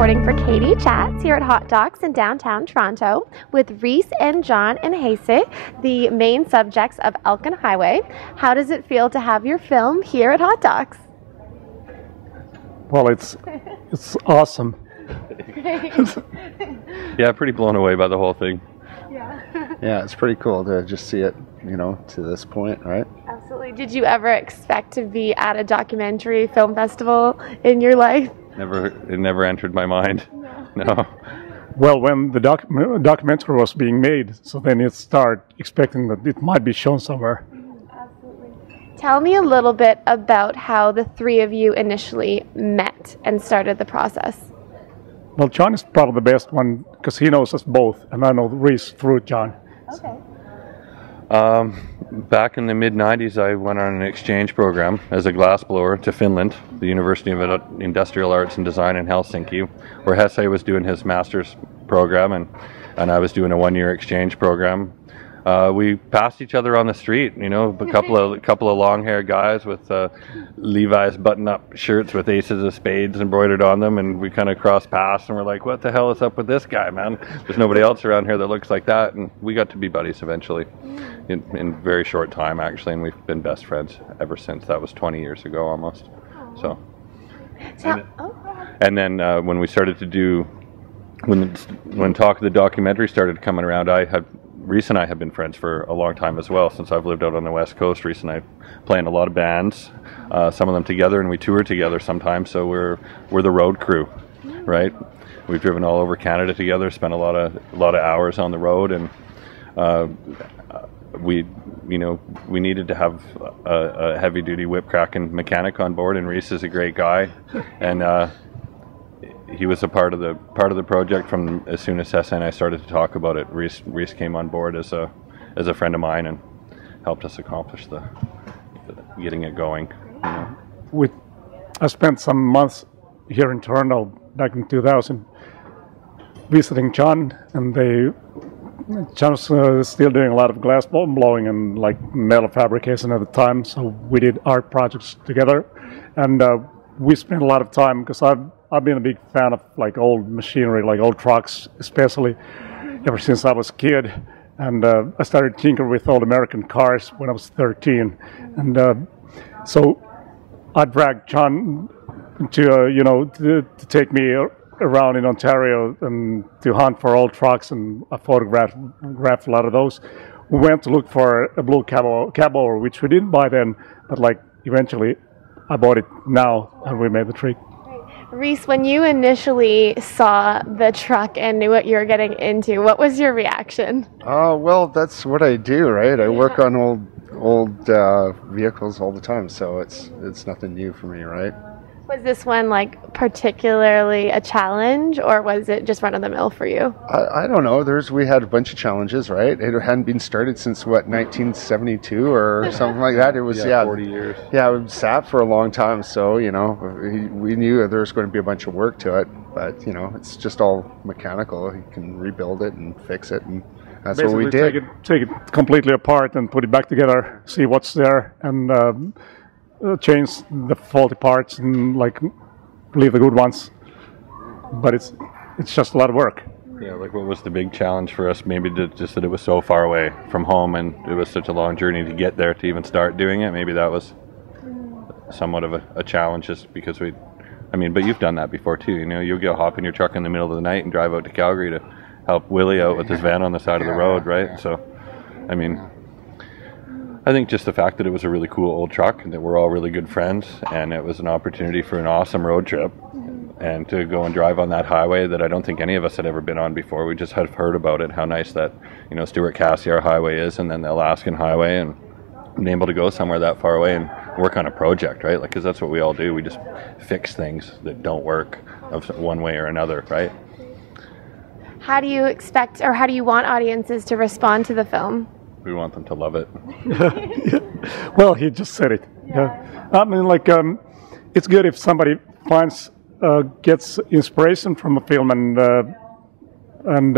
recording for Katie Chats here at Hotdocs in downtown Toronto with Rhys and Jon and Heise, the main subjects of ALCAN Highway. How does it feel to have your film here at Hotdocs? Well, it's awesome. Yeah, pretty blown away by the whole thing. Yeah, it's pretty cool to just see it, you know, to this point, right? Absolutely. Did you ever expect to be at a documentary film festival in your life? It never entered my mind. No. Well, when the documentary was being made, so then you start expecting that it might be shown somewhere. Absolutely. Tell me a little bit about how the three of you initially met and started the process. Well, Jon is probably the best one because he knows us both, and I know Rhys through Jon. Okay. Back in the mid-90s, I went on an exchange program as a glassblower to Finland, the University of Industrial Arts and Design in Helsinki, where Heise was doing his master's program, and I was doing a one-year exchange program. We passed each other on the street, you know, a couple of long-haired guys with Levi's button-up shirts with aces of spades embroidered on them, and we kind of crossed paths, and we're like, what the hell is up with this guy, man? There's nobody else around here that looks like that, and we got to be buddies eventually, in a very short time, actually, and we've been best friends ever since. That was 20 years ago, almost. So, and then when we started to do, when Talk of the Documentary started coming around, Rhys and I have been friends for a long time as well, since I've lived out on the West Coast. Rhys and I play in a lot of bands, some of them together, and we tour together sometimes, so we're the road crew, right? We've driven all over Canada together, spent a lot of hours on the road, and we needed to have a heavy-duty whip-cracking mechanic on board, and Rhys is a great guy, and he was a part of the project from as soon as Heise and I started to talk about it. Rhys came on board as a friend of mine and helped us accomplish getting it going. You know. I spent some months here in Toronto back in 2000 visiting Jon, and Jon was still doing a lot of glass blowing and like metal fabrication at the time. So we did art projects together, and we spent a lot of time because I've been a big fan of like old machinery, like old trucks, especially ever since I was a kid. And I started tinkering with old American cars when I was 13. And so I dragged Jon to take me around in Ontario and to hunt for old trucks, and I photographed a lot of those. We went to look for a blue cab over, which we didn't buy then, but like eventually I bought it now, and we made the trip. Rhys, when you initially saw the truck and knew what you were getting into, what was your reaction? Well, that's what I do, right? I work on old vehicles all the time, so it's nothing new for me, right? Was this one like particularly a challenge, or was it just run of the mill for you? I don't know. We had a bunch of challenges, right? It hadn't been started since what, 1972 or something like that. It was 40 years. Yeah, it sat for a long time, so you know we knew there was going to be a bunch of work to it, but you know it's just all mechanical. You can rebuild it and fix it, and that's basically what we did. Take it completely apart and put it back together, see what's there, and change the faulty parts and like leave the good ones. But it's just a lot of work. Yeah, like what was the big challenge for us? Maybe just that it was so far away from home, and it was such a long journey to get there to even start doing it. Maybe that was somewhat of a challenge, just because but you've done that before too. You know, you'll go hop in your truck in the middle of the night and drive out to Calgary to help Willie out with his van on the side of the road, right? So, I think just the fact that it was a really cool old truck and that we're all really good friends, and it was an opportunity for an awesome road trip, and to go and drive on that highway that I don't think any of us had ever been on before. We just had heard about it, how nice that, you know, Stuart Cassiar Highway is, and then the Alaskan Highway, and being able to go somewhere that far away and work on a project, right? Like, because that's what we all do. We just fix things that don't work of one way or another, right? How do you expect, or how do you want audiences to respond to the film? We want them to love it. Well, he just said it. Yeah. I mean, like, it's good if somebody gets inspiration from a film and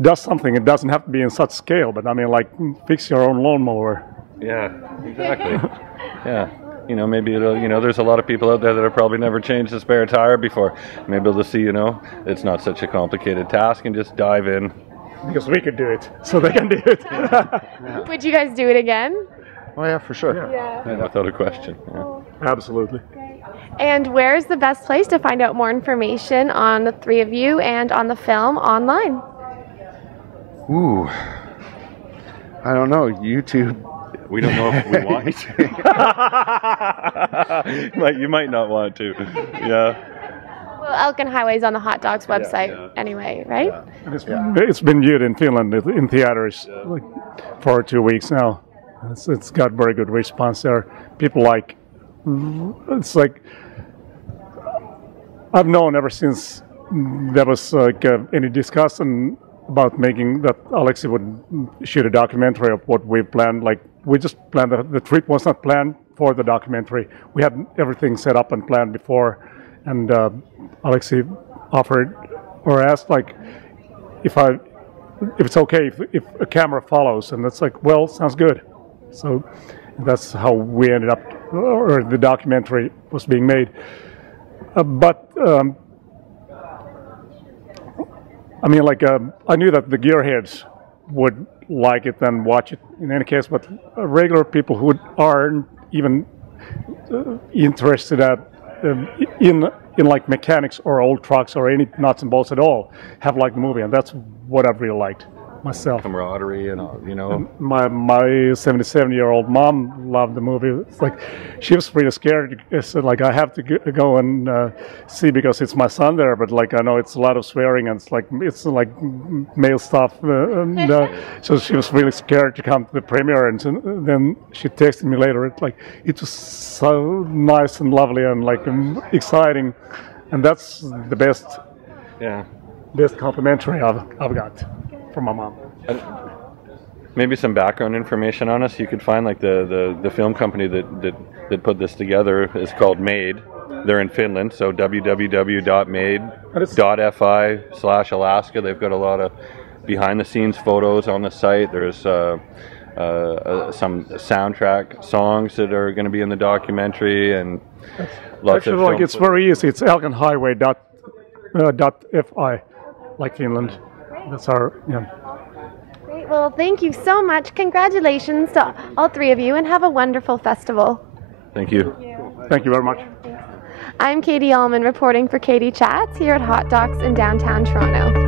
does something. It doesn't have to be in such scale, but I mean, like, fix your own lawnmower. Yeah, exactly. Yeah. you know, maybe it'll, you know, there's a lot of people out there that have probably never changed a spare tire before. Maybe they'll see, you know, it's not such a complicated task and just dive in. Because we could do it, so they can do it. Would you guys do it again? Oh yeah, for sure. Yeah, without a question. Yeah. Absolutely. And where is the best place to find out more information on the three of you and on the film online? Ooh, I don't know. YouTube. We don't know if we want to. You might not want to. Yeah. Well, ALCAN Highway is on the Hotdocs website anyway, right? And it's been viewed in Finland in theaters like for 2 weeks now. It's got very good response there. People like, it's like, I've known ever since there was like any discussion about making that Alexi would shoot a documentary of what we planned. Like, we just planned, the trip was not planned for the documentary. We had everything set up and planned before. And Alexi offered or asked, like, if it's okay if a camera follows, and that's like, well, sounds good. So that's how we ended up, or the documentary was being made. But I mean, like, I knew that the gearheads would like it and watch it in any case, but regular people who aren't even interested in like mechanics or old trucks or any nuts and bolts at all have liked the movie, and that's what I've really liked myself. Camaraderie and all, you know. And my 77-year-old mom loved the movie. It's like she was pretty scared. She said, like, I have to go and see because it's my son there, but like I know it's a lot of swearing and it's like male stuff. So she was really scared to come to the premiere, and then she texted me later. It's like it was so nice and lovely and like exciting, and that's the best complimentary I've got from my mom. Maybe some background information on us. You could find like the film company that put this together is called Made. They're in Finland, so www.made.fi/Alaska. They've got a lot of behind the scenes photos on the site. There's some soundtrack songs that are going to be in the documentary, and lots of like it's very easy. It's ALCAN Highway .fi, like Finland. That's our, Great. Well, thank you so much. Congratulations to all three of you, and have a wonderful festival. Thank you. Thank you very much. I'm Katie Uhlmann reporting for Katie Chats here at Hotdocs in downtown Toronto.